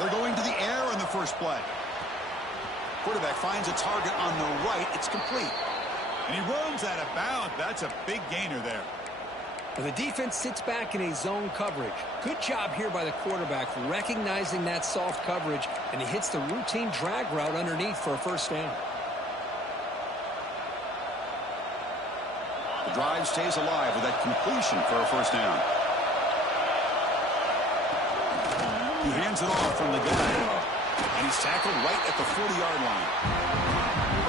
They're going to the air on the first play. Quarterback finds a target on the right. It's complete. And he runs out of bounds. That's a big gainer there. Well, the defense sits back in a zone coverage. Good job here by the quarterback recognizing that soft coverage, and he hits the routine drag route underneath for a first down. The drive stays alive with that completion for a first down. He hands it off from the gun, and he's tackled right at the 40-yard line.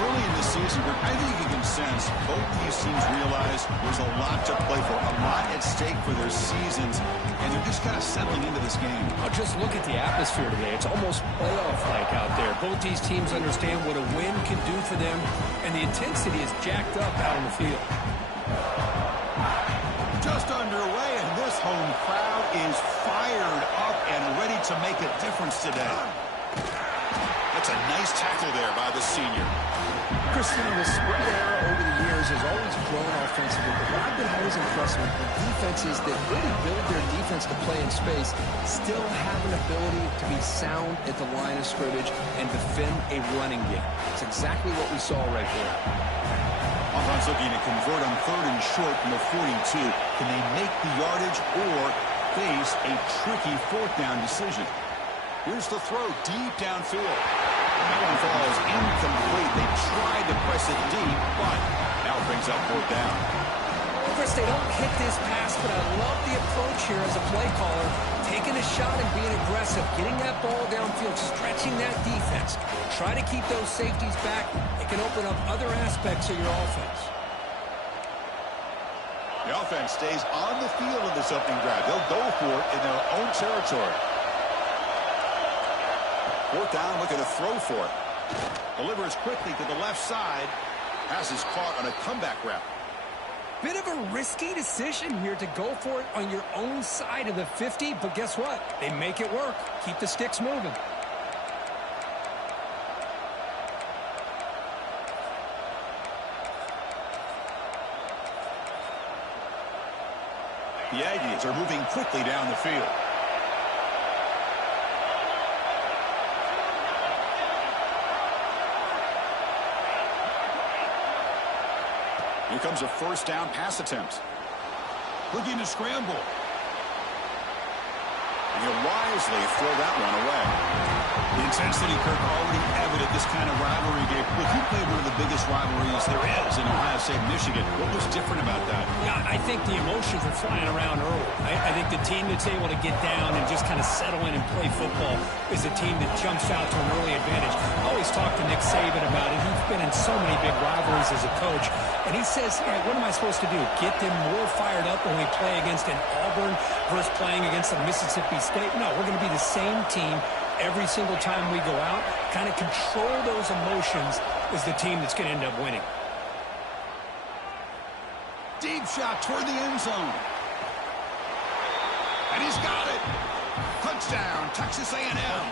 Early in the season, I think you can sense both these teams realize there's a lot to play for, a lot at stake for their seasons, and they're just kind of settling into this game. Oh, just look at the atmosphere today. It's almost playoff-like out there. Both these teams understand what a win can do for them, and the intensity is jacked up out on the field. Just underway, and this home crowd is fired up and ready to make a difference today. That's a nice tackle there by the senior. Christian, the spread era over the years has always grown offensively, but what I've been always impressed with the defenses that really build their defense to play in space still have an ability to be sound at the line of scrimmage and defend a running game. It's exactly what we saw right there. Offense looking to convert on 3rd and short from the 42. Can they make the yardage or face a tricky 4th down decision? Here's the throw deep downfield. That one falls incomplete. They tried to press it deep, but now it brings up 4th down. Chris, they don't hit this pass, but I love the approach here as a play caller. Taking a shot and being aggressive, getting that ball downfield, stretching that defense. Try to keep those safeties back. It can open up other aspects of your offense. The offense stays on the field in this opening drive. They'll go for it in their own territory. 4th down, looking to throw for it. Delivers quickly to the left side. Pass is caught on a comeback route. Bit of a risky decision here to go for it on your own side of the 50, but guess what? They make it work. Keep the sticks moving. The Aggies are moving quickly down the field. Here comes a 1st down pass attempt. Looking to scramble. And he'll wisely throw that one away. The intensity, Kirk, already evident this kind of rivalry game. Look, you played one of the biggest rivalries there is in Ohio State, Michigan. What was different about that? Yeah, I think the emotions are flying around early. I think the team that's able to get down and just kind of settle in and play football is a team that jumps out to an early advantage. I always talk to Nick Saban about it. He's been in so many big rivalries as a coach. And he says, hey, what am I supposed to do? Get them more fired up when we play against an Auburn versus playing against a Mississippi State? No, we're going to be the same team every single time we go out. Kind of control those emotions is the team that's going to end up winning. Deep shot toward the end zone. And he's got it. Touchdown, Texas A&M.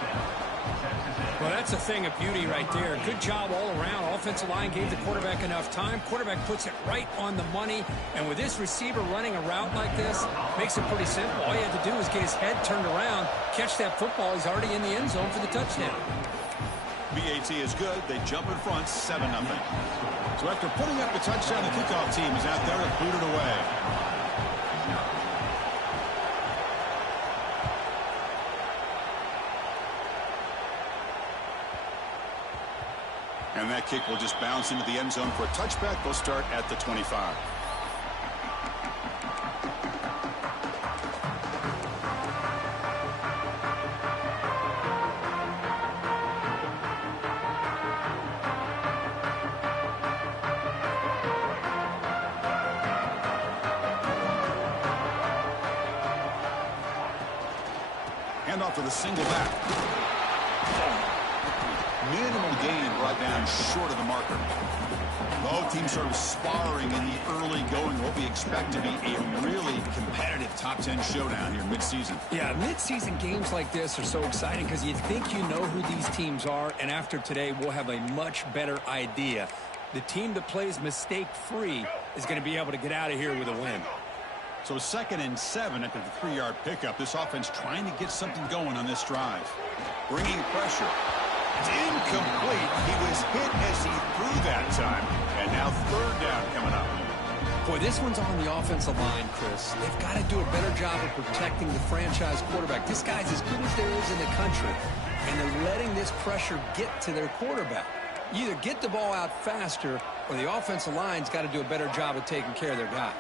Well, that's a thing of beauty right there. Good job all around. Offensive line gave the quarterback enough time. Quarterback puts it right on the money. And with this receiver running a route like this, makes it pretty simple. All you have to do is get his head turned around, catch that football. He's already in the end zone for the touchdown. BAT is good. They jump in front 7-0. So after putting up the touchdown, the kickoff team is out there to boot it away. And that kick will just bounce into the end zone for a touchback. They'll start at the 25. Handoff to the single back. Minimal gain brought down short of the marker. Both teams sort of sparring in the early going. What we expect to be a really competitive top 10 showdown here mid-season. Yeah, mid-season games like this are so exciting because you think you know who these teams are, and after today we'll have a much better idea. The team that plays mistake-free is going to be able to get out of here with a win. So 2nd and 7 after the 3-yard pickup. This offense trying to get something going on this drive. bringing pressure. It's incomplete. He was hit as he threw that time. And now third down coming up. Boy, this one's on the offensive line, Chris. They've got to do a better job of protecting the franchise quarterback. This guy's as good as there is in the country, and they're letting this pressure get to their quarterback. You either get the ball out faster, or the offensive line's got to do a better job of taking care of their guy.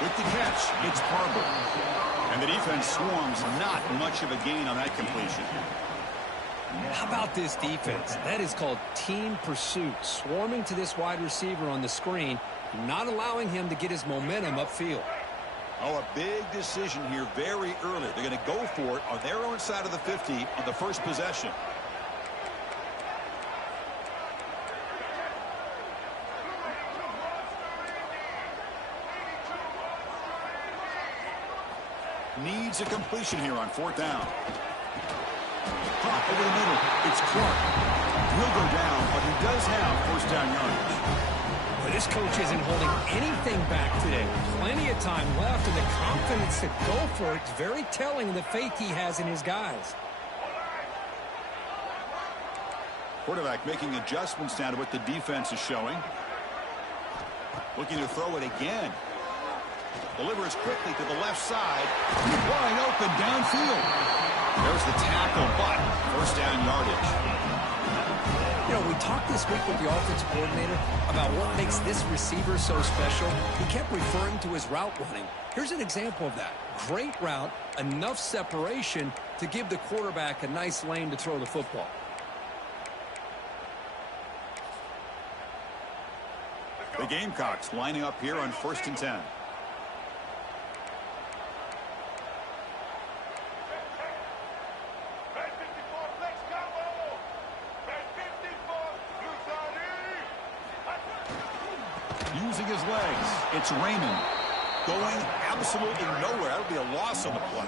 With the catch, it's Barber. And the defense swarms, not much of a gain on that completion. How about this defense? That is called team pursuit. Swarming to this wide receiver on the screen, not allowing him to get his momentum upfield. Oh, a big decision here very early. They're going to go for it on their own side of the 50 on the first possession. Needs a completion here on fourth down. Hop over the middle. It's Clark. He'll go down, but he does have first down yardage. But this coach isn't holding anything back today. Plenty of time left, and the confidence to go for it is very telling of the faith he has in his guys. Quarterback making adjustments down to what the defense is showing. Looking to throw it again. Delivers quickly to the left side. Wide open downfield. There's the tackle, but first down yardage. You know, we talked this week with the offensive coordinator about what makes this receiver so special. He kept referring to his route running. Here's an example of that. Great route, enough separation to give the quarterback a nice lane to throw the football. The Gamecocks lining up here on 1st and 10. Using his legs, it's Raymond going absolutely nowhere. That'll be a loss on the play.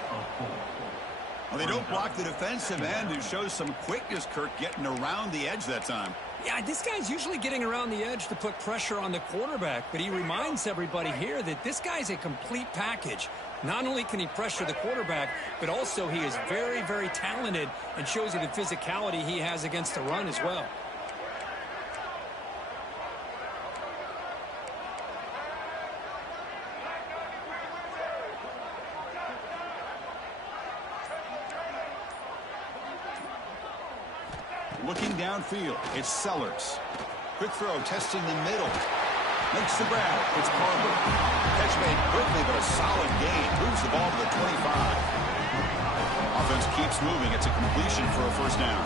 Well, they don't block the defensive end, who shows some quickness, Kirk, getting around the edge that time. Yeah, this guy's usually getting around the edge to put pressure on the quarterback, but he reminds everybody here that this guy's a complete package. Not only can he pressure the quarterback, but also he is very, very talented and shows you the physicality he has against the run as well. Looking downfield, it's Sellers. Quick throw, testing the middle. Makes the grab. It's Barber. Catch made quickly, but a solid gain. Moves the ball to the 25. Offense keeps moving. It's a completion for a first down.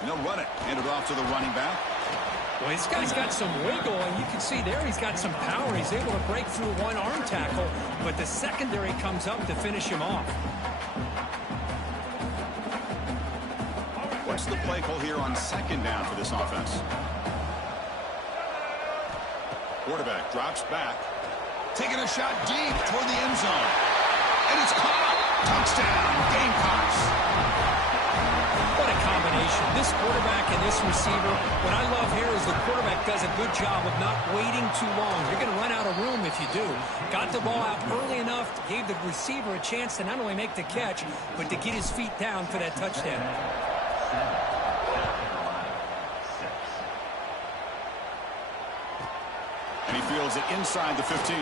And they'll run it. Hand it off to the running back. Well, this guy's got some wiggle, and you can see there he's got some power. He's able to break through one arm tackle, but the secondary comes up to finish him off. What's the play call here on second down for this offense? Quarterback drops back. Taking a shot deep toward the end zone. And it's caught. Touchdown, Gamecocks. What a combination. This quarterback and this receiver. What I love here is the quarterback does a good job of not waiting too long. You're going to run out of room if you do. Got the ball out early enough, gave the receiver a chance to not only make the catch, but to get his feet down for that touchdown. And he fields it inside the 15.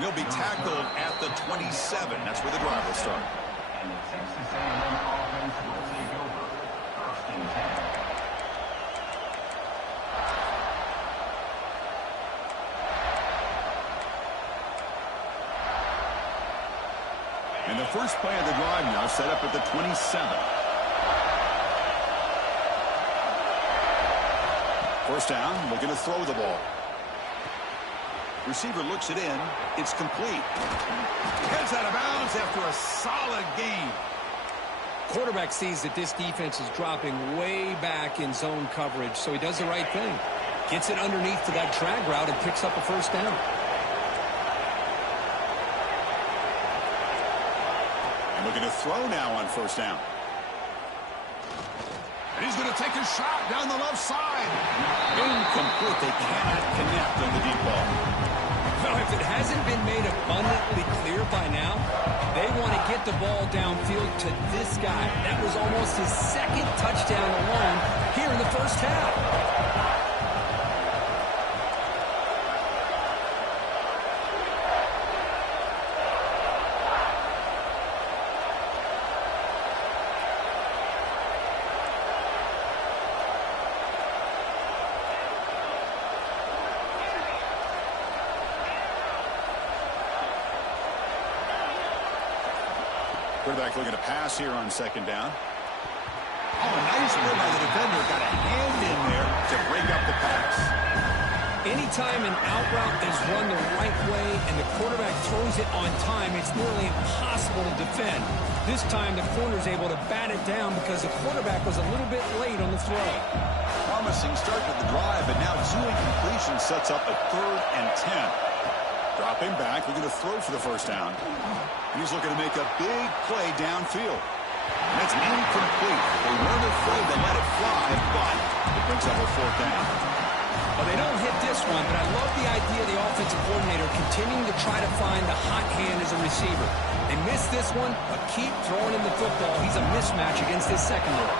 He'll be tackled at the 27. That's where the drive will start. And the first play of the drive now set up at the 27. First down, looking to throw the ball. Receiver looks it in. It's complete. Heads out of bounds after a solid gain. Quarterback sees that this defense is dropping way back in zone coverage, so he does the right thing. Gets it underneath to that drag route and picks up a first down. Looking to throw now on first down. And he's going to take a shot down the left side. Incomplete. They cannot connect on the deep ball. Well, if it hasn't been made abundantly clear by now, they want to get the ball downfield to this guy. That was almost his second touchdown alone here in the first half. Quarterback looking to pass here on second down. Oh, nice play by the defender. Got a hand in there to break up the pass. Anytime an out route is run the right way and the quarterback throws it on time, it's nearly impossible to defend. This time the corner's able to bat it down because the quarterback was a little bit late on the throw. Promising start to the drive, but now 2 incompletions sets up a 3rd and 10. Dropping back, looking to throw for the first down. He's looking to make a big play downfield. And that's incomplete. They weren't afraid to let it fly, but it brings up a 4th down. Well, they don't hit this one, but I love the idea of the offensive coordinator continuing to try to find the hot hand as a receiver. They missed this one, but keep throwing him the football. He's a mismatch against his secondary.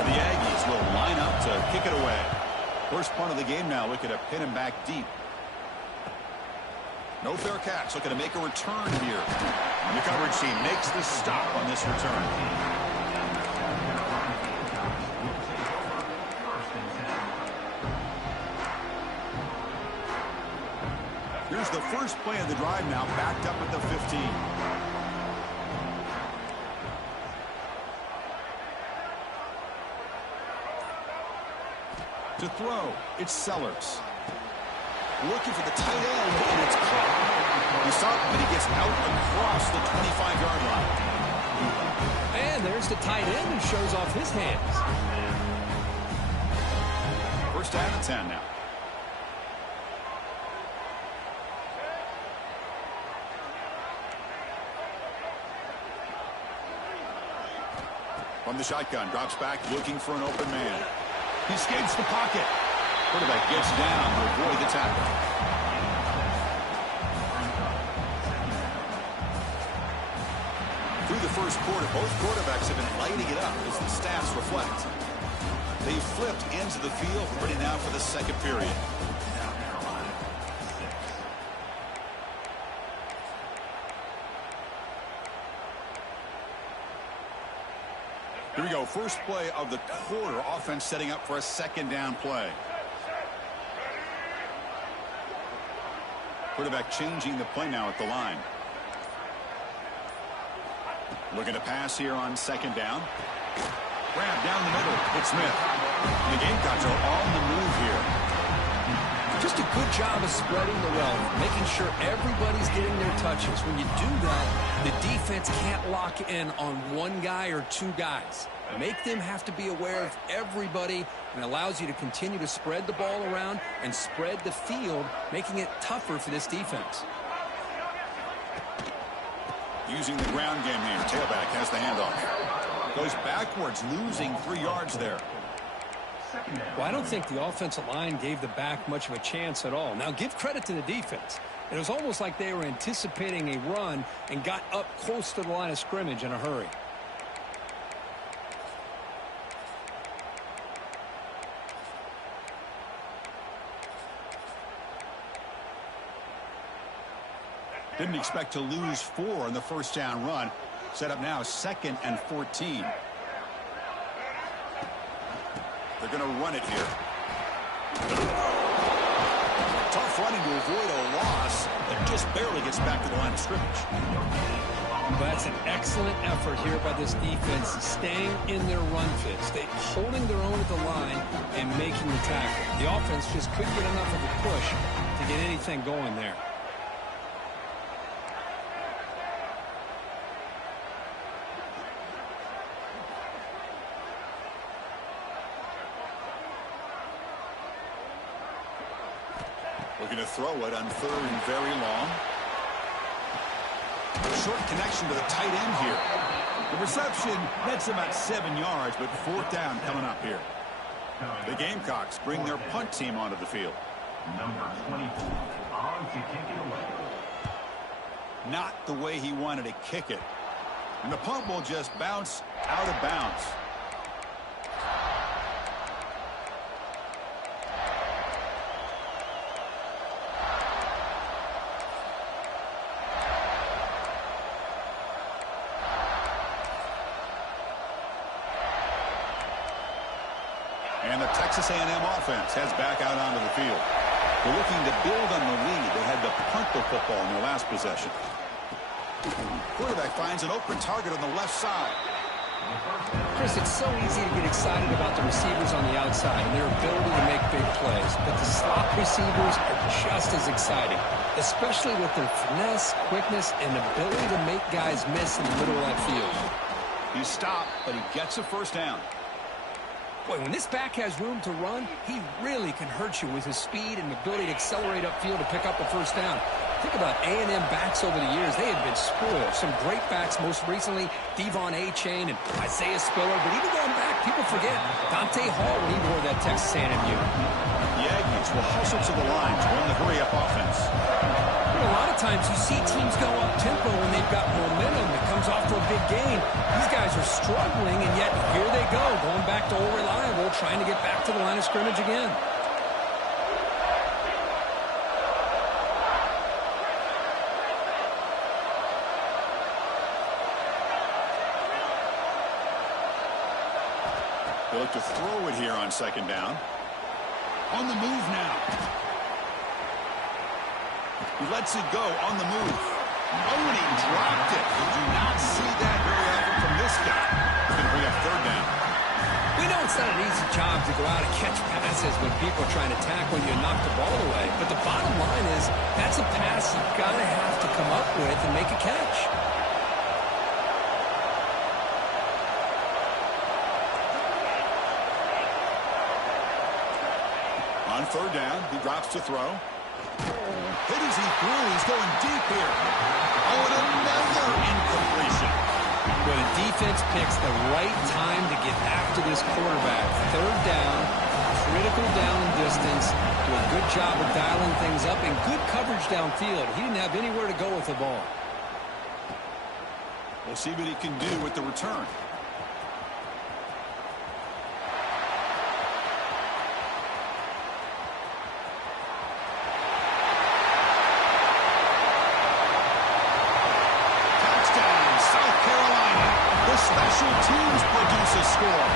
And the Aggies will line up to kick it away. First punt of the game now, looking to pin him back deep. No fair catch, looking to make a return here. And the coverage team makes the stop on this return. Here's the first play of the drive now, backed up at the 15. To throw, it's Sellers. Looking for the tight end, and it's caught. He's up, but he gets out across the 25-yard line. And there's the tight end who shows off his hands. First down and 10 now. From the shotgun, drops back, looking for an open man. He escapes the pocket. Quarterback gets down to avoid the tackle. Through the first quarter, both quarterbacks have been lighting it up as the stats reflect. They flipped ends of the field, ready now for the second period. Here we go, first play of the quarter. Offense setting up for a second down play. Quarterback changing the play now at the line. Looking to pass here on second down. Grab down the middle. It's Smith. The Gamecocks are on the move here. Just a good job of spreading the wealth, making sure everybody's getting their touches. When you do that, the defense can't lock in on one guy or two guys. Make them have to be aware of everybody, and allows you to continue to spread the ball around and spread the field, making it tougher for this defense. Using the ground game here. Tailback has the handoff. Goes backwards, losing 3 yards there. Well, I don't think the offensive line gave the back much of a chance at all. Now, give credit to the defense. It was almost like they were anticipating a run and got up close to the line of scrimmage in a hurry. Didn't expect to lose 4 on the first down run. Set up now 2nd and 14. They're going to run it here. Tough running to avoid a loss, but just barely gets back to the line of scrimmage. That's an excellent effort here by this defense, staying in their run fits, holding their own at the line and making the tackle. The offense just couldn't get enough of a push to get anything going there. Looking to throw it on 3rd and very long. short connection to the tight end here. The reception nets about 7 yards, but fourth down coming up here. The Gamecocks bring their punt team onto the field. Number 24 on to kick it away. Not the way he wanted to kick it. And the punt will just bounce out of bounds. And the Texas A&M offense heads back out onto the field. They're looking to build on the lead. They had to punt the football in their last possession. Quarterback finds an open target on the left side. Chris, it's so easy to get excited about the receivers on the outside and their ability to make big plays. But the slot receivers are just as exciting, especially with their finesse, quickness, and ability to make guys miss in the middle of that field. He's stopped, but he gets a first down. Boy, when this back has room to run, he really can hurt you with his speed and ability to accelerate upfield to pick up a first down. Think about A&M backs over the years. They have been spoiled. Some great backs, most recently Devon Achane and Isaiah Spiller. But even going back, people forget Dante Hall when he wore that Texas A&M uniform. The Aggies will hustle to the line to run the hurry-up offense. A lot of times you see teams go up-tempo when they've got momentum that comes off for a big gain. These guys are struggling, and yet here they go, going back to old reliable, trying to get back to the line of scrimmage again. They look to throw it here on second down. On the move now. He lets it go on the move. Oh, and he dropped it. You do not see that very often from this guy. He's going to bring up third down. We know it's not an easy job to go out and catch passes when people are trying to tackle you and knock the ball away. But the bottom line is that's a pass you've got to have to come up with and make a catch. On third down, he drops to throw. Hit as he threw. He's going deep here. Oh, and another incompletion. Well, the defense picks the right time to get after this quarterback. Third down, critical down and distance. Do a good job of dialing things up and good coverage downfield. He didn't have anywhere to go with the ball. We'll see what he can do with the return. Special teams produce a score.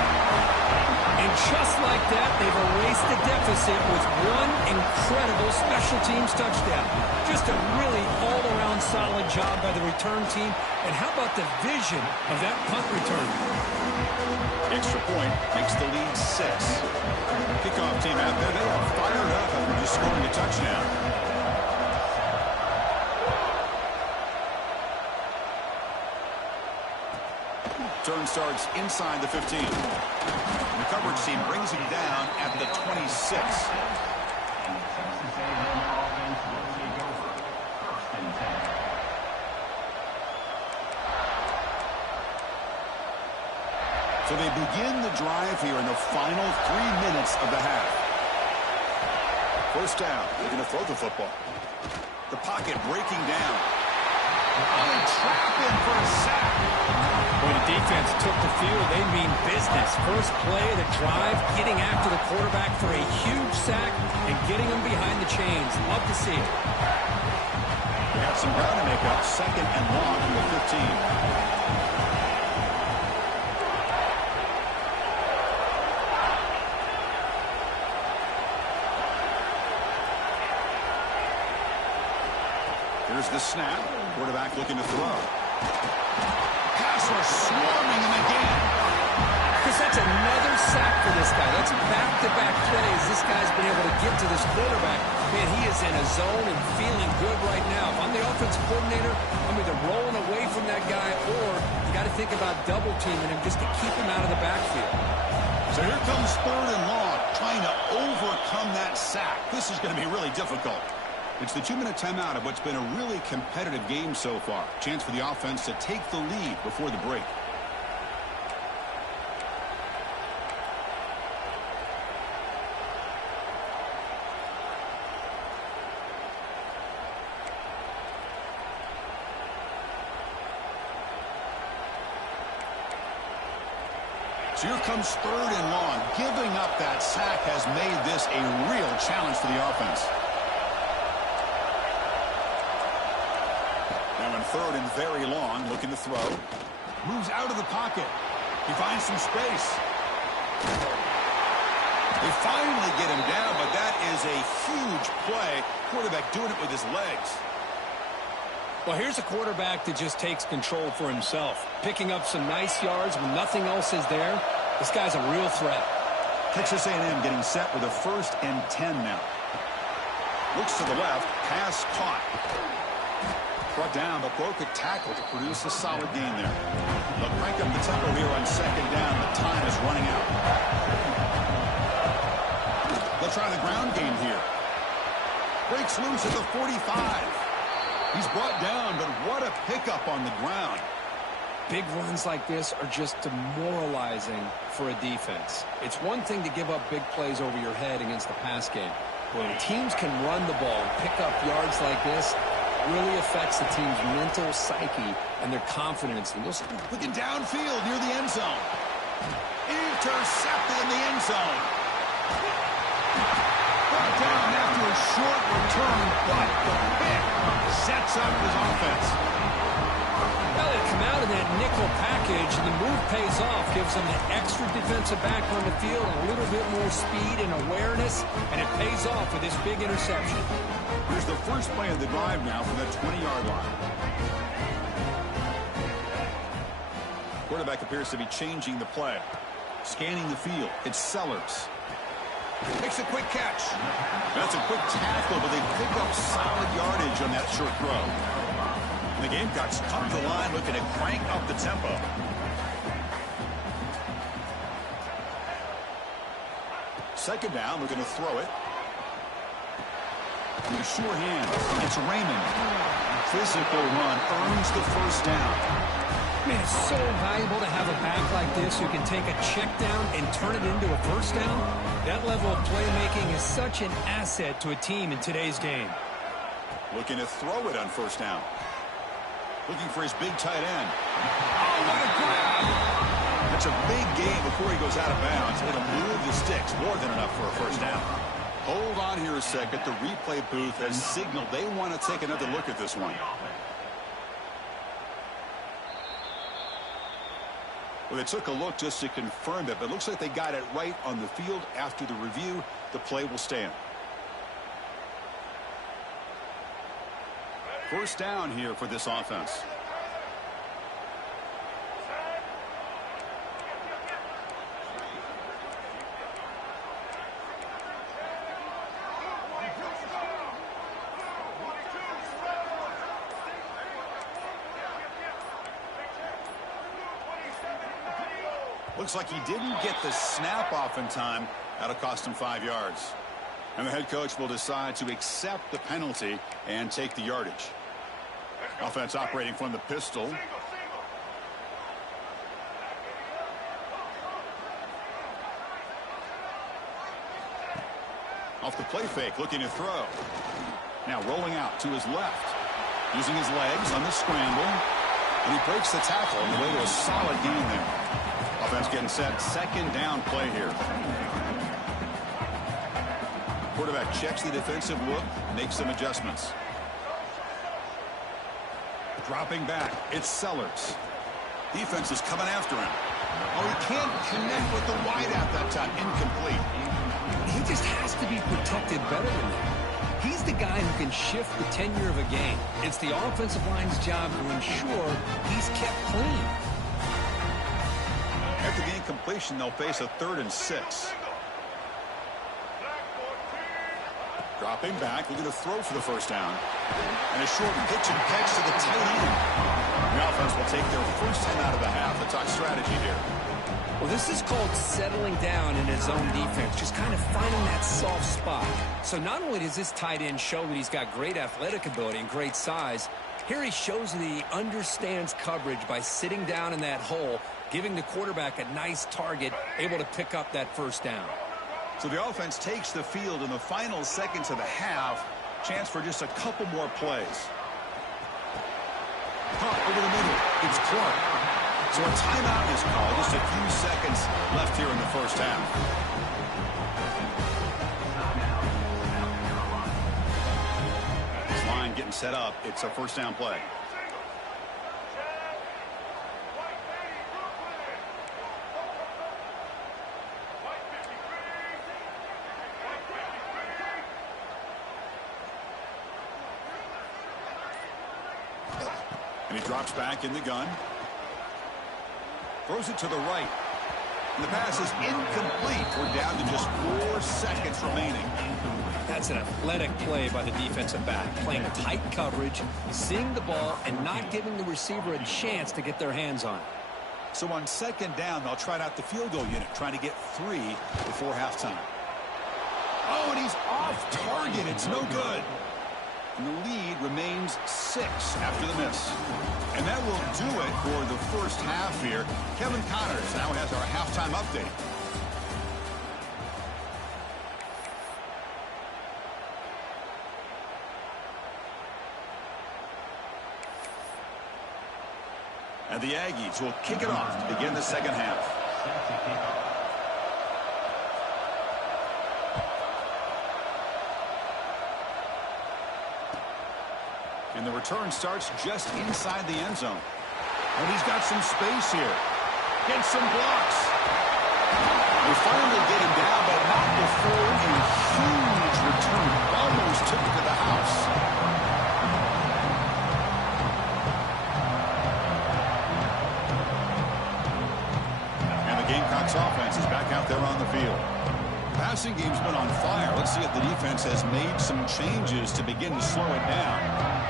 And just like that, they've erased the deficit with one incredible special teams touchdown. Just a really all-around solid job by the return team. And how about the vision of that punt return? Extra point makes the lead 6. Kickoff team out there, they are fired up after just scoring a touchdown. Turn starts inside the 15. The coverage team brings him down at the 26. So they begin the drive here in the final 3 minutes of the half. First down, they're going to throw the football. The pocket breaking down. Oh, trap him for a sack. When the defense took the field, they mean business. First play of the drive, getting after the quarterback for a huge sack and getting him behind the chains. Love to see it. They got some ground to make up. Second and long from the 15. Here's the snap. Quarterback looking to throw. Passer swarming him again. Because that's another sack for this guy. That's back-to-back plays. This guy's been able to get to this quarterback. Man, he is in a zone and feeling good right now. If I'm the offensive coordinator, I'm either rolling away from that guy or you got to think about double-teaming him just to keep him out of the backfield. So here comes third and long, trying to overcome that sack. This is going to be really difficult. It's the 2-minute timeout of what's been a really competitive game so far. Chance for the offense to take the lead before the break. So here comes 3rd and long. Giving up that sack has made this a real challenge for the offense. Now in 3rd and very long, looking to throw. Moves out of the pocket. He finds some space. They finally get him down, but that is a huge play. Quarterback doing it with his legs. Well, here's a quarterback that just takes control for himself, picking up some nice yards when nothing else is there. This guy's a real threat. Texas A&M getting set with a 1st and 10 now. Looks to the left, pass caught. Brought down, but broke a tackle to produce a solid gain there. They'll crank up the tempo here on 2nd down. The time is running out. They'll try the ground game here. Breaks loose at the 45. He's brought down, but what a pickup on the ground. Big runs like this are just demoralizing for a defense. It's one thing to give up big plays over your head against the pass game. When teams can run the ball and pick up yards like this, it really affects the team's mental psyche and their confidence. And looking downfield near the end zone. Intercepted in the end zone. Brought down after a short return, but the pick sets up his offense. Well, they come out of that nickel package, and the move pays off, gives them an extra defensive back on the field, a little bit more speed and awareness, and it pays off with this big interception. Here's the first play of the drive now from the 20-yard line. Quarterback appears to be changing the play. Scanning the field. It's Sellers. Makes a quick catch. That's a quick tackle, but they pick up solid yardage on that short throw. And the Gamecocks come to the line looking to crank up the tempo. Second down, looking to throw it. In the sure hand, it's Raymond. Physical run earns the first down. Man, it's so valuable to have a back like this who can take a check down and turn it into a first down. That level of playmaking is such an asset to a team in today's game. Looking to throw it on first down. Looking for his big tight end. Oh, what a grab! That's a big gain before he goes out of bounds. It'll move the sticks. More than enough for a first down. Hold on here a second. The replay booth has signaled they want to take another look at this one. Well, they took a look just to confirm it, but it looks like they got it right on the field. After the review, the play will stand. First down here for this offense. Looks like he didn't get the snap off in time. That'll cost him 5 yards. And the head coach will decide to accept the penalty and take the yardage. Offense operating from the pistol. Off the play fake, looking to throw. Now rolling out to his left. Using his legs on the scramble. And he breaks the tackle on the way to a solid gain there. Offense getting set. Second down play here. Quarterback checks the defensive look, makes some adjustments. Dropping back, it's Sellers. Defense is coming after him. Oh, he can't connect with the wideout that time. Incomplete. He just has to be protected better than that. He's the guy who can shift the tenure of a game. It's the offensive line's job to ensure he's kept clean. After the incompletion, they'll face a 3rd and 6. Dropping back, looking to throw for the first down. And a short pitch and catch to the tight end. The offense will take their first time out of the half. Let's talk strategy here. Well, This is called settling down in his own defense, just kind of finding that soft spot. So not only does this tight end show that he's got great athletic ability and great size, here he shows that he understands coverage by sitting down in that hole, giving the quarterback a nice target, able to pick up that first down. So the offense takes the field in the final seconds of the half. Chance for just a couple more plays. Caught over the middle. It's Clark. So a timeout is called. Just a few seconds left here in the first half. This line getting set up. It's a first down play. And he drops back in the gun. Throws it to the right. And the pass is incomplete. We're down to just 4 seconds remaining. That's an athletic play by the defensive back, playing tight coverage, seeing the ball, and not giving the receiver a chance to get their hands on it. So on second down, they'll try out the field goal unit, trying to get 3 before halftime. Oh, and he's off target. It's no good. And the lead remains 6 after the miss. And that will do it for the first half here. Kevin Connors now has our halftime update. And the Aggies will kick it off to begin the second half. And the return starts just inside the end zone. And he's got some space here. Gets some blocks. They finally get him down, but not before a huge return. Almost took it to the house. And the Gamecocks offense is back out there on the field. Passing game's been on fire. Let's see if the defense has made some changes to begin to slow it down.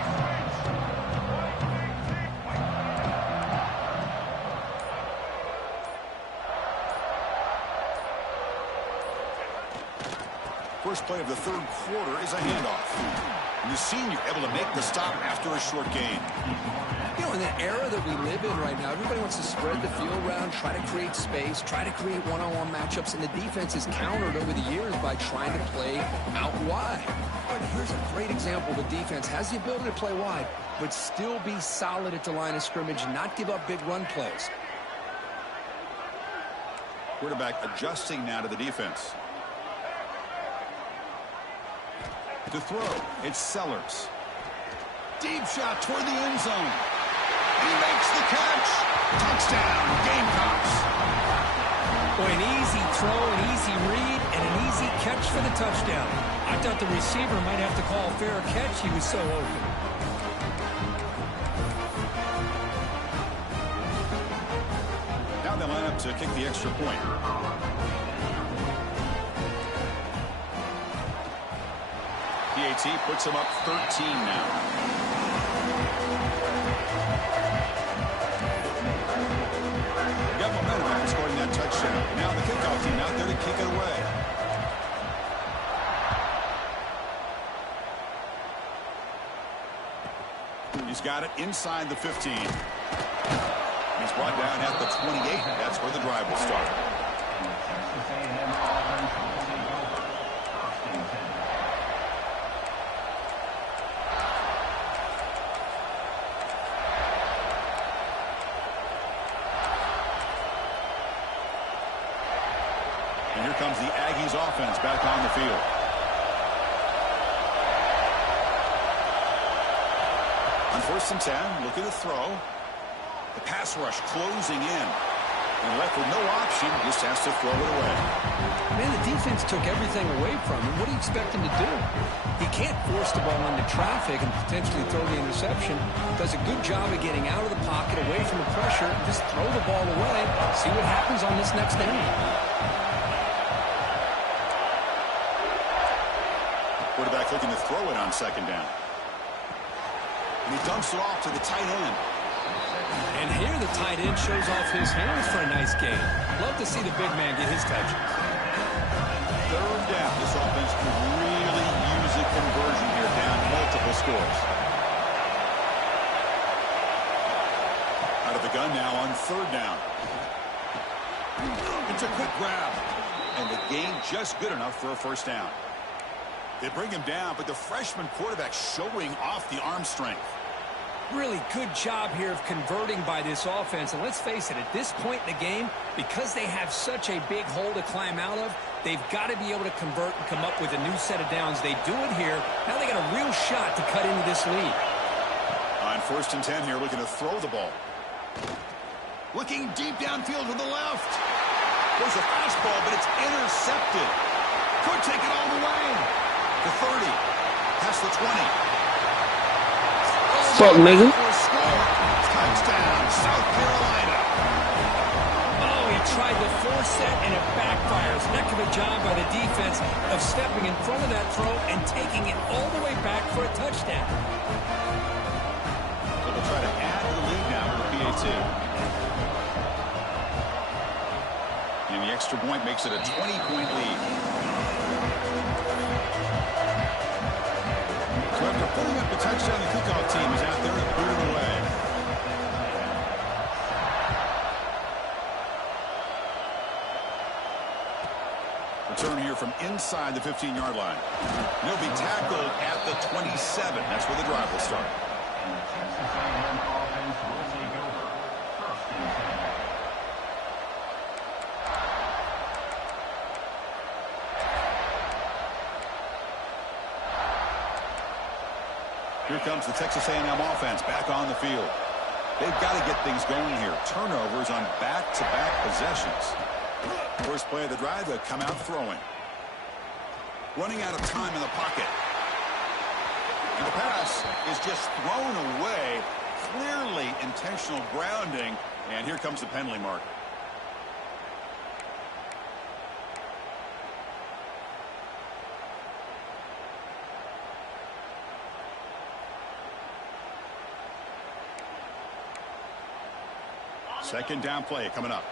First play of the third quarter is a handoff. And the senior able to make the stop after a short gain. You know, in the era that we live in right now, everybody wants to spread the field around, try to create space, try to create one-on-one matchups, and the defense is countered over the years by trying to play out wide. But here's a great example. The defense has the ability to play wide, but still be solid at the line of scrimmage, not give up big run plays. Quarterback adjusting now to the defense. To throw, it's Sellers. Deep shot toward the end zone. He makes the catch. Touchdown, Gamecocks. Boy, an easy throw, an easy read, and an easy catch for the touchdown. I thought the receiver might have to call a fair catch. He was so open. Now they line up to kick the extra point. PAT puts him up 13 now. Got momentum after scoring that touchdown. Now the kickoff team out there to kick it away. He's got it inside the 15. He's brought down at the 28. That's where the drive will start. And here comes the Aggies offense back on the field. On 1st and 10, looking to throw. The pass rush closing in. And left with no option, just has to throw it away. Man, the defense took everything away from him. What do you expect him to do? He can't force the ball into traffic and potentially throw the interception. Does a good job of getting out of the pocket, away from the pressure. Just throw the ball away. See what happens on this next inning. Quarterback looking to throw it on 2nd down. And he dumps it off to the tight end. And here the tight end shows off his hands for a nice gain. Love to see the big man get his touches. Third down. This offense could really use a conversion here, down multiple scores. Out of the gun now on third down. It's a quick grab. And the gain just good enough for a first down. They bring him down, but the freshman quarterback showing off the arm strength. Really good job here of converting by this offense. And let's face it, at this point in the game, because they have such a big hole to climb out of, they've got to be able to convert and come up with a new set of downs. They do it here. Now they got a real shot to cut into this lead. On 1st and 10 here, looking to throw the ball. Looking deep downfield to the left. There's a fastball, but it's intercepted. Could take it all the way. The 30. Past the 20. Fuck, nigga. Touchdown, South Carolina. Oh, he tried to force that, and it backfires. Heck of a job by the defense of stepping in front of that throw and taking it all the way back for a touchdown. So they'll try to add to the lead now with the PAT. And the extra point makes it a 20-point lead. So after pulling up the touchdown, the kickoff team is out there to clear the way. Return here from inside the 15-yard line. He'll be tackled at the 27. That's where the drive will start. And the Texas A&M offense will take over. 1st and 10. Here comes the Texas A&M offense back on the field. They've got to get things going here. Turnovers on back-to-back possessions. First play of the drive, they'll come out throwing. Running out of time in the pocket. And the pass is just thrown away. Clearly intentional grounding. And here comes the penalty mark. Second down play coming up.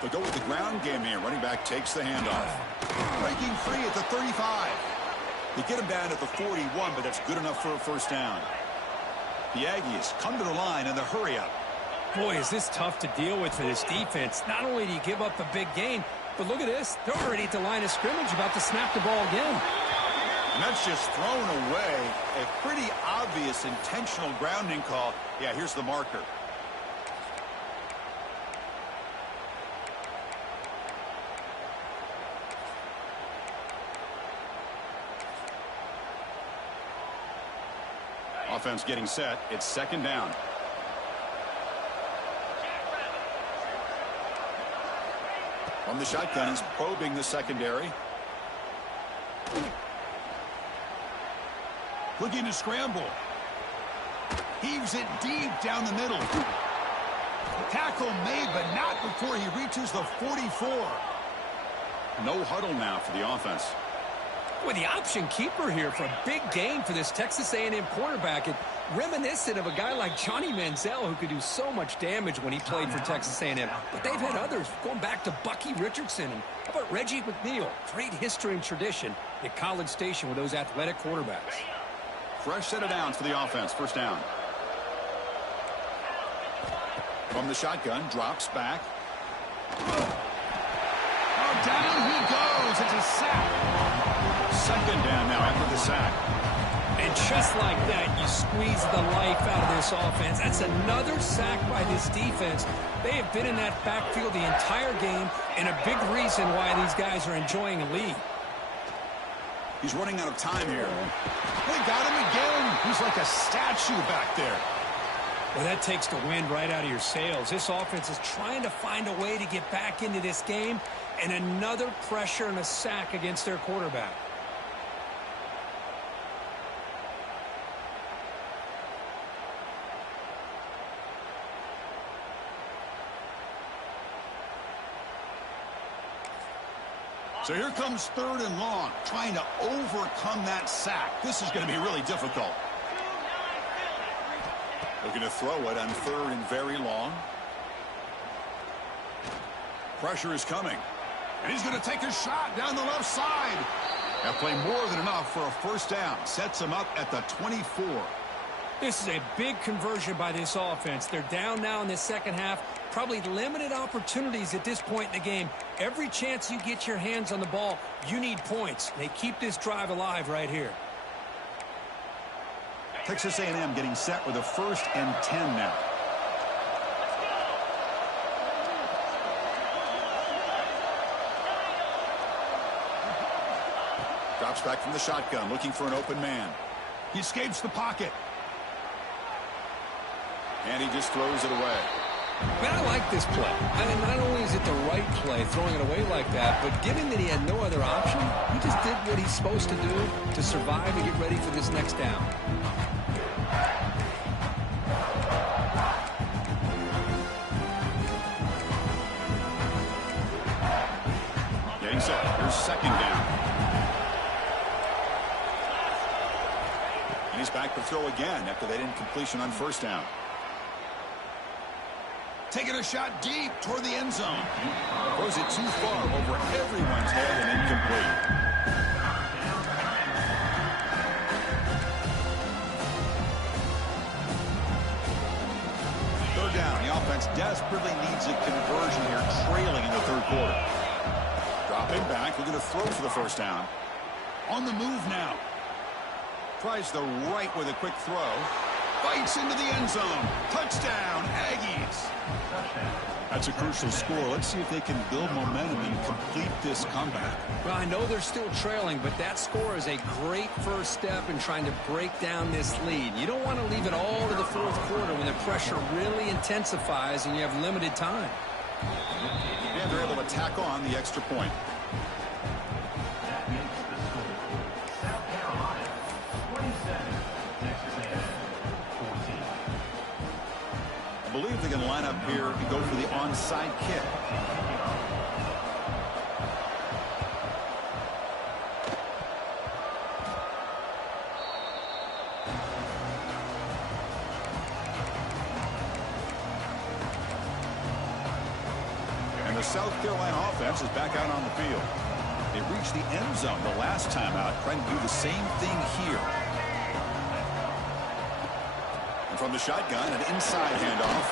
They'll go with the ground game here. Running back takes the handoff. Breaking free at the 35. They get him down at the 41, but that's good enough for a first down. The Aggies come to the line in the hurry up. Boy, is this tough to deal with for this defense. Not only do you give up a big gain, but look at this. They're already at the line of scrimmage, about to snap the ball again. And that's just thrown away. A pretty obvious intentional grounding call. Yeah, here's the marker. Offense getting set. It's second down. From the shotgun, he's probing the secondary. Looking to scramble. Heaves it deep down the middle. Tackle made, but not before he reaches the 44. No huddle now for the offense. With the option keeper here for a big game for this Texas A&M quarterback. And reminiscent of a guy like Johnny Manziel, who could do so much damage when he played for Texas A&M. But they've had others, going back to Bucky Richardson. And how about Reggie McNeil? Great history and tradition at College Station with those athletic quarterbacks. Fresh set of downs for the offense. First down. From the shotgun, drops back. Oh, down he goes. It's a sack. Second down now after the sack. And just like that, you squeeze the life out of this offense. That's another sack by this defense. They have been in that backfield the entire game, and a big reason why these guys are enjoying a lead. He's running out of time here. They got him again. He's like a statue back there. Well, that takes the wind right out of your sails. This offense is trying to find a way to get back into this game, and another pressure and a sack against their quarterback. So here comes 3rd and long, trying to overcome that sack. This is going to be really difficult. Looking to throw it on 3rd and very long. Pressure is coming. And he's going to take a shot down the left side. That play more than enough for a first down. Sets him up at the 24. This is a big conversion by this offense. They're down now in the second half. Probably limited opportunities at this point in the game. Every chance you get your hands on the ball, you need points. They keep this drive alive right here. Texas A&M getting set with a 1st and 10 now. Drops back from the shotgun, looking for an open man. He escapes the pocket. And he just throws it away. Man, I like this play. I mean, not only is it the right play, throwing it away like that, but given that he had no other option, he just did what he's supposed to do to survive and get ready for this next down. Getting set. Here's 2nd down. And he's back to throw again after that incompletion on 1st down. Taking a shot deep toward the end zone. Throws it too far over everyone's head and incomplete. Third down. The offense desperately needs a conversion here, trailing in the 3rd quarter. Dropping back, looking to throw for the first down. On the move now. Tries the right with a quick throw. Fights into the end zone. Touchdown, Aggies. That's a crucial score. Let's see if they can build momentum and complete this comeback. Well, I know they're still trailing, but that score is a great first step in trying to break down this lead. You don't want to leave it all to the 4th quarter when the pressure really intensifies and you have limited time. And they're able to tack on the extra point. That makes the score. South Carolina 27, Texas A&M 14. I believe they're going to line up here and go for the onside kick. And the South Carolina offense is back out on the field. They reached the end zone the last time out, trying to do the same thing here. And from the shotgun, an inside handoff,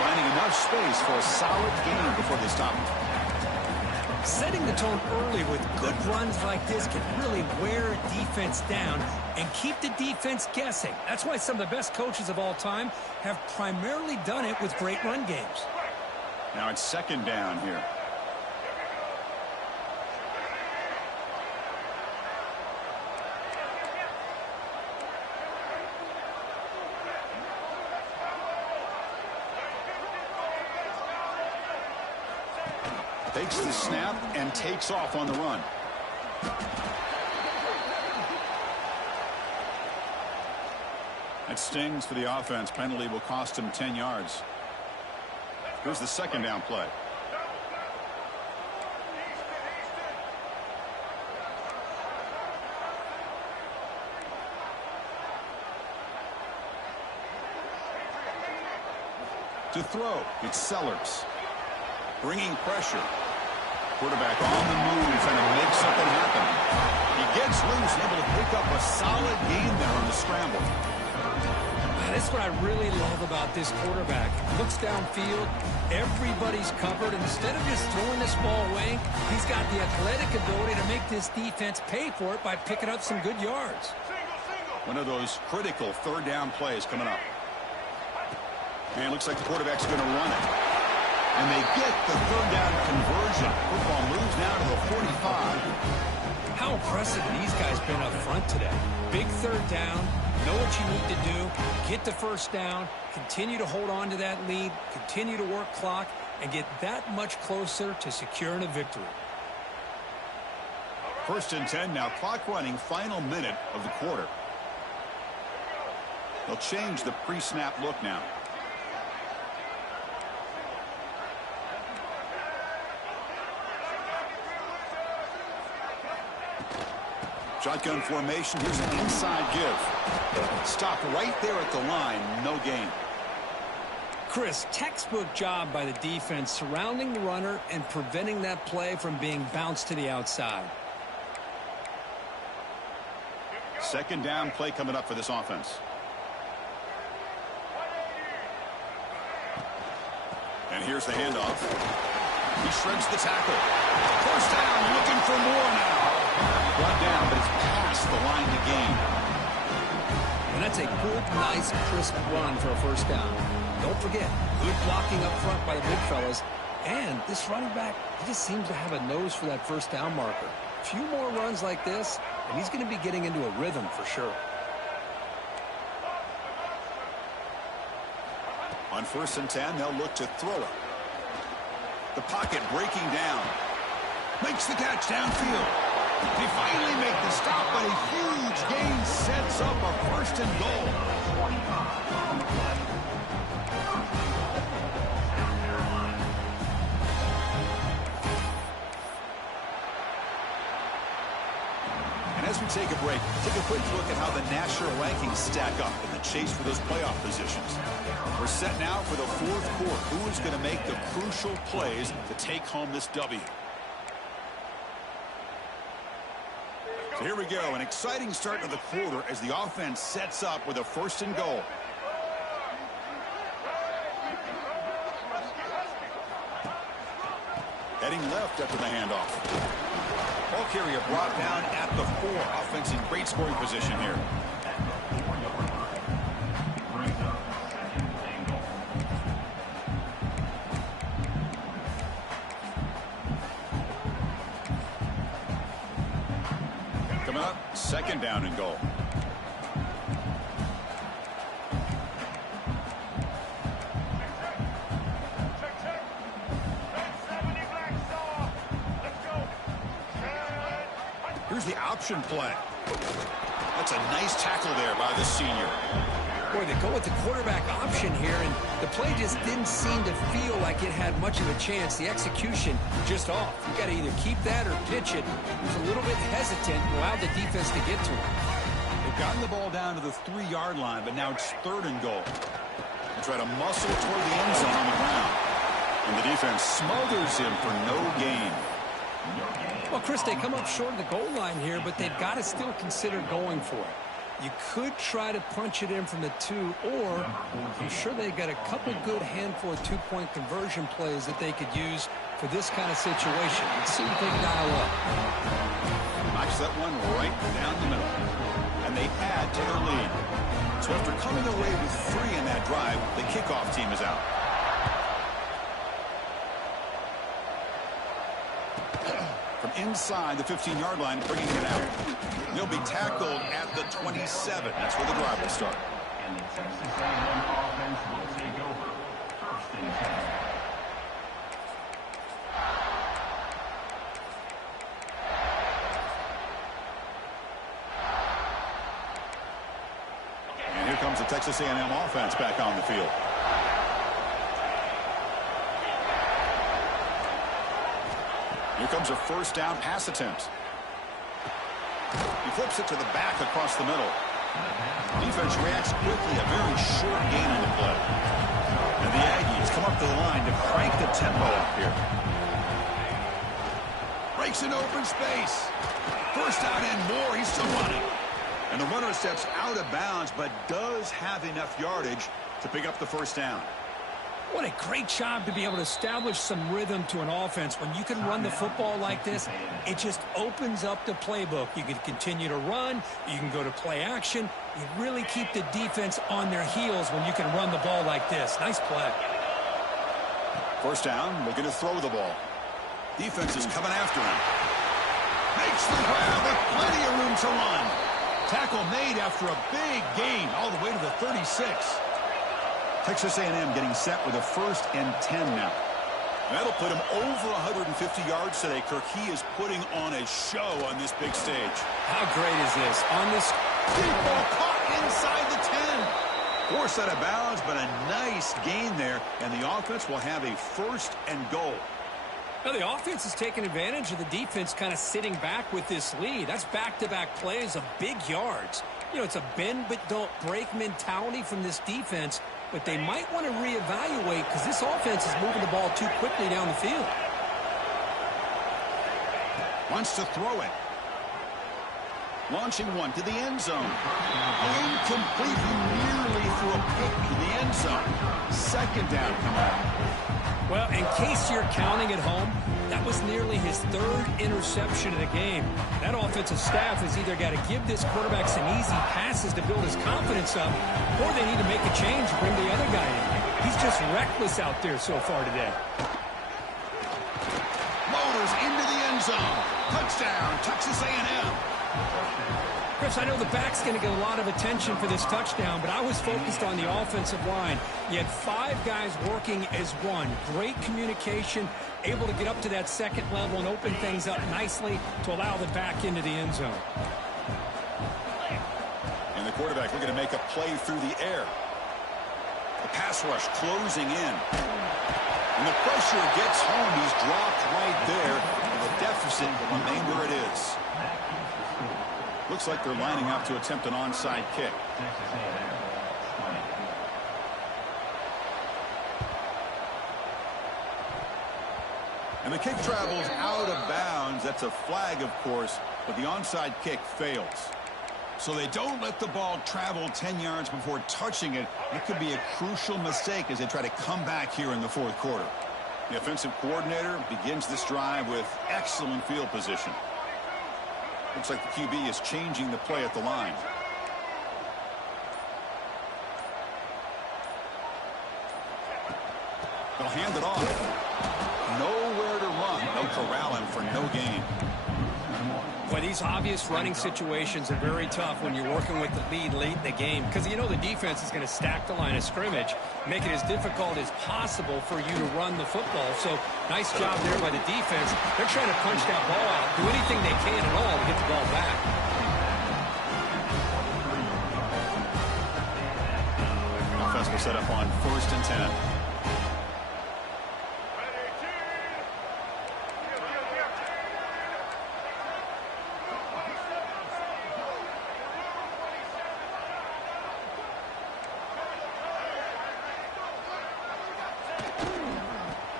finding enough space for a solid gain before they stop it. Setting the tone early with good runs like this can really wear a defense down and keep the defense guessing. That's why some of the best coaches of all time have primarily done it with great run games. Now it's 2nd down here. Takes the snap and takes off on the run. That stings for the offense. Penalty will cost him 10 yards. Here's the 2nd down play. To throw, it's Sellers. Bringing pressure. Quarterback on the move, trying to make something happen. He gets loose and able to pick up a solid gain there on the scramble. Man, that's what I really love about this quarterback. Looks downfield, everybody's covered. Instead of just throwing this ball away, he's got the athletic ability to make this defense pay for it by picking up some good yards. One of those critical 3rd down plays coming up. And it looks like the quarterback's going to run it. And they get the 3rd down conversion. Football moves now to the 45. How impressive these guys been up front today. Big 3rd down. Know what you need to do. Get the first down. Continue to hold on to that lead. Continue to work clock. And get that much closer to securing a victory. 1st and 10 now. Clock running. Final minute of the quarter. They'll change the pre-snap look now. Shotgun formation. Here's an inside give. Stopped right there at the line. No gain. Chris, textbook job by the defense surrounding the runner and preventing that play from being bounced to the outside. Second down play coming up for this offense. And here's the handoff. He shreds the tackle. First down, looking for more now. Brought down, but it's past the line to gain. And that's a good, nice, crisp run for a first down. Don't forget, good blocking up front by the big fellas. And this running back, he just seems to have a nose for that first down marker. A few more runs like this, and he's going to be getting into a rhythm for sure. On 1st and 10, they'll look to throw it. The pocket breaking down. Makes the catch downfield. They finally make the stop, but a huge gain sets up a 1st and goal. And as we take a break, take a quick look at how the national rankings stack up in the chase for those playoff positions. We're set now for the 4th quarter. Who is going to make the crucial plays to take home this W? So here we go, an exciting start to the quarter as the offense sets up with a 1st and goal. Heading left after the handoff. Ball carrier brought down at the 4. Offense in great scoring position here. Coming up, 2nd down and goal. Here's the option play. That's a nice tackle there by the senior. Boy, they go with the quarterback option here, and the play just didn't seem to feel like it had much of a chance. The execution just off. You got to either keep that or pitch it. He was a little bit hesitant and allowed the defense to get to him. They've gotten the ball down to the 3-yard line, but now it's 3rd and goal. They try to muscle toward the end zone on the ground. And the defense smothers him for no gain. Well, Chris, they come up short of the goal line here, but they've got to still consider going for it. You could try to punch it in from the 2, or I'm sure they got a couple good handful of 2-point conversion plays that they could use for this kind of situation. Let's see what they can dial up. Knocks that one right down the middle. And they add to their lead. So after coming away with 3 in that drive, the kickoff team is out. From inside the 15-yard line, bringing it out. He'll be tackled at the 27. That's where the drive will start. And the Texas A&M offense will take over. 1st and 10. And here comes the Texas A&M offense back on the field. Here comes a 1st down pass attempt. He flips it to the back across the middle. Defense reacts quickly, a very short gain on the play. And the Aggies come up to the line to crank the tempo up here. Breaks in open space. 1st down and more, he's still running. And the runner steps out of bounds, but does have enough yardage to pick up the 1st down. What a great job to be able to establish some rhythm to an offense. When you can run the football like this, it just opens up the playbook. You can continue to run. You can go to play action. You really keep the defense on their heels when you can run the ball like this. Nice play. 1st down, looking to throw the ball. Defense is coming after him. Makes the grab with plenty of room to run. Tackle made after a big gain all the way to the 36. Texas A&M getting set with a 1st and 10 now. That'll put him over 150 yards today. Kirk, he is putting on a show on this big stage. How great is this? On this deep ball caught inside the 10. Forced out of bounds, but a nice gain there. And the offense will have a 1st and goal. Now, the offense is taking advantage of the defense kind of sitting back with this lead. That's back-to-back plays of big yards. You know, it's a bend but don't break mentality from this defense, but they might want to reevaluate because this offense is moving the ball too quickly down the field. Wants to throw it. Launching one to the end zone. Incomplete. He nearly threw a pick to the end zone. Second down coming up. Well, in case you're counting at home, that was nearly his third interception of the game. That offensive staff has either got to give this quarterback some easy passes to build his confidence up, or they need to make a change and bring the other guy in. He's just reckless out there so far today. Motors into the end zone. Touchdown, Texas A&M. Chris, I know the back's going to get a lot of attention for this touchdown, but I was focused on the offensive line. You had 5 guys working as one. Great communication, able to get up to that second level and open things up nicely to allow the back into the end zone. And the quarterback looking to make a play through the air. The pass rush closing in. And the pressure gets home. He's dropped right there. And the deficit will remain where it is. Looks like they're lining up to attempt an onside kick. And the kick travels out of bounds. That's a flag, of course, but the onside kick fails. So they don't let the ball travel 10 yards before touching it. It could be a crucial mistake as they try to come back here in the fourth quarter. The offensive coordinator begins this drive with excellent field position. Looks like the QB is changing the play at the line. They'll hand it off. Nowhere to run. No corralling for no gain. Well, these obvious running situations are very tough when you're working with the lead late in the game because you know the defense is going to stack the line of scrimmage, make it as difficult as possible for you to run the football. So nice job there by the defense. They're trying to punch that ball out, do anything they can at all to get the ball back. Offense will set up on 1st and 10.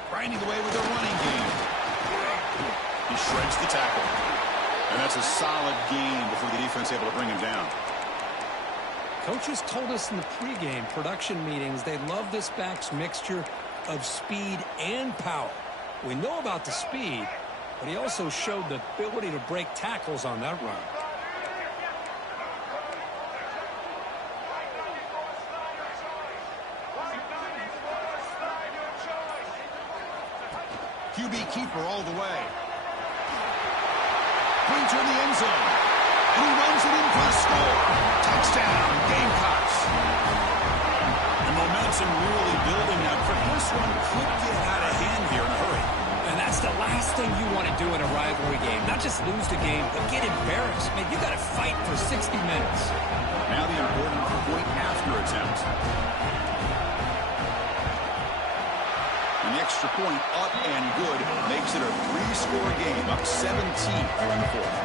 Grinding away with a running game. He shreds the tackle. And that's a solid gain before the defense able to bring him down. Coaches told us in the pregame production meetings they love this back's mixture of speed and power. We know about the speed, but he also showed the ability to break tackles on that run. QB keeper all the way. Brings her in the end zone. And he runs it in for the score. Touchdown, Gamecocks. The momentum really building up for this one. Could get out of hand here in a hurry. And that's the last thing you want to do in a rivalry game. Not just lose the game, but get embarrassed. Man, you got to fight for 60 minutes. Now the important point after attempt. And the extra point up and good makes it a 3-score game, up 17 here in the fourth.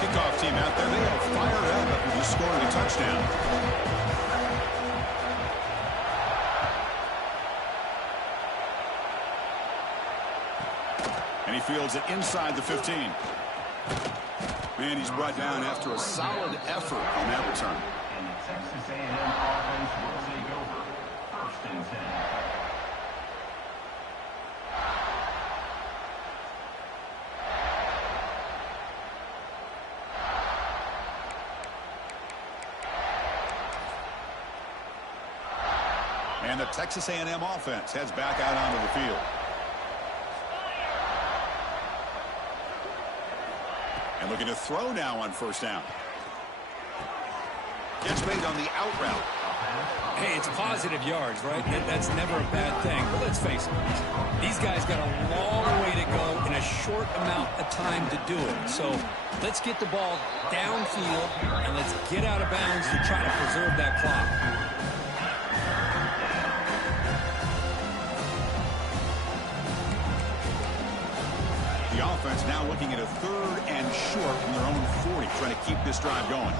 Kickoff team out there, they are fired up after just scoring a touchdown. And he fields it inside the 15. And he's brought down after a solid effort on that return. And the Texas A&M offense will take over 1st and 10. And the Texas A&M offense heads back out onto the field. And looking to throw now on 1st down. Gets made on the out route. Hey, it's positive yards, right? That's never a bad thing. But let's face it, these guys got a long way to go in a short amount of time to do it. So let's get the ball downfield and let's Let's get out of bounds to try to preserve that clock. The offense now looking at a 3rd and short from their own 40, trying to keep this drive going.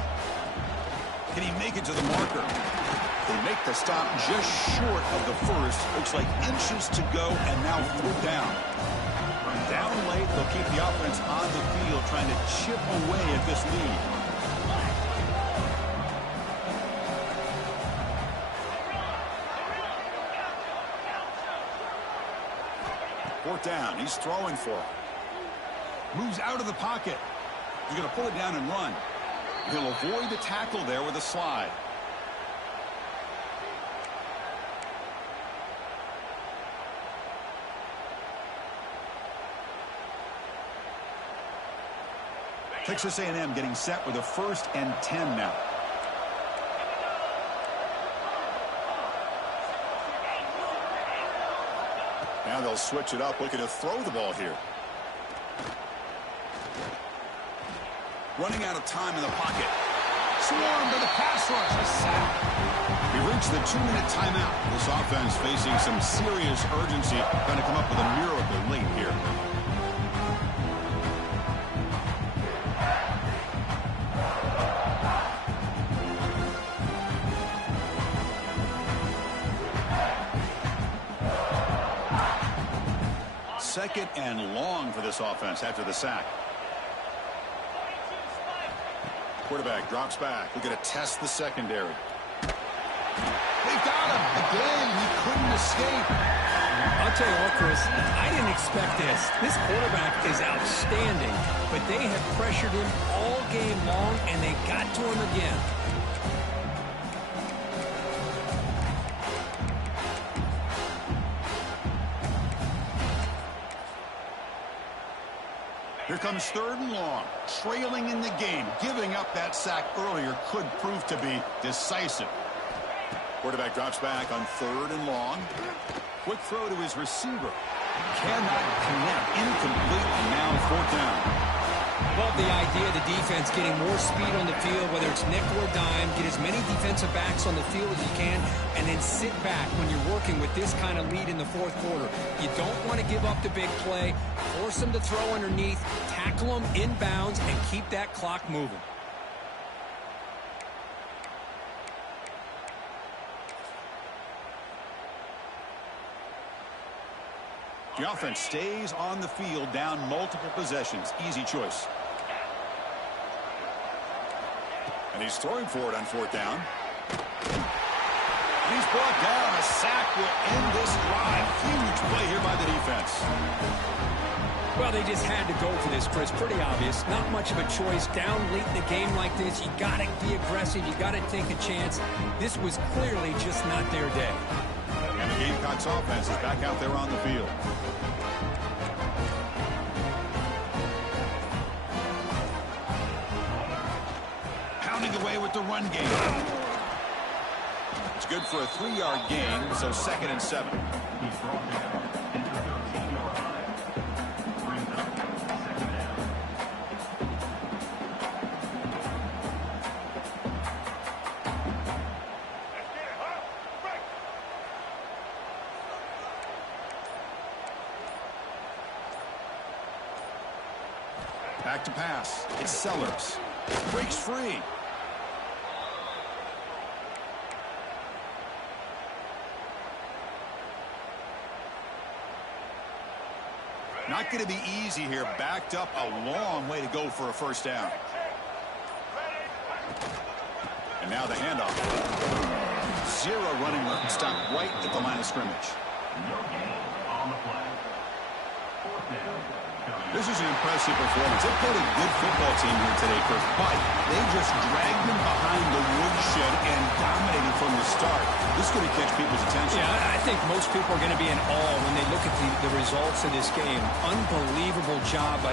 Can he make it to the marker? They make the stop just short of the first. Looks like inches to go, and now 4th down. Down late, they'll keep the offense on the field, trying to chip away at this lead. Fourth down, he's throwing for it. Moves out of the pocket. He's going to pull it down and run. He'll avoid the tackle there with a slide. Texas A&M getting set with a 1st and 10 now. Now they'll switch it up, looking to throw the ball here. Running out of time in the pocket. Swarmed by the pass rush. A sack. We reached the 2-minute timeout. This offense facing some serious urgency, trying to come up with a miracle late here. Second and long for this offense after the sack. Quarterback drops back. We're going to test the secondary. They've got him. Again, he couldn't escape. I'll tell you what, Chris, I didn't expect this. This quarterback is outstanding, but they have pressured him all game long, and they got to him again. Here comes 3rd and long. Trailing in the game. Giving up that sack earlier could prove to be decisive. Quarterback drops back on 3rd and long. Quick throw to his receiver. Cannot connect. Incomplete, and now 4th down. Love the idea of the defense getting more speed on the field, whether it's nickel or dime, get as many defensive backs on the field as you can, and then sit back when you're working with this kind of lead in the 4th quarter. You don't want to give up the big play, force them to throw underneath, tackle them in bounds, and keep that clock moving. The offense stays on the field, down multiple possessions. Easy choice. And he's throwing for it on 4th down. He's brought down. A sack will end this drive. Huge play here by the defense. Well, they just had to go for this, Chris. Pretty obvious. Not much of a choice. Down late in the game like this, you got to be aggressive. You got to take a chance. This was clearly just not their day. And the Gamecocks offense is back out there on the field. Pounding away with the run game. It's good for a 3-yard gain, so 2nd and 7. He's brought down into the 13-yard line. Brings up 2nd down. Back to pass. It's Sellers. Breaks free. Not going to be easy here. Backed up a long way to go for a 1st down. And now the handoff. 0 running room. Stopped right at the line of scrimmage. No gain on the play. 4th down. This is an impressive performance. They played a good football team here today, Chris, but they just dragged them behind the woodshed and dominated from the start. This is going to catch people's attention. Yeah, I think most people are going to be in awe when they look at the results of this game. Unbelievable job by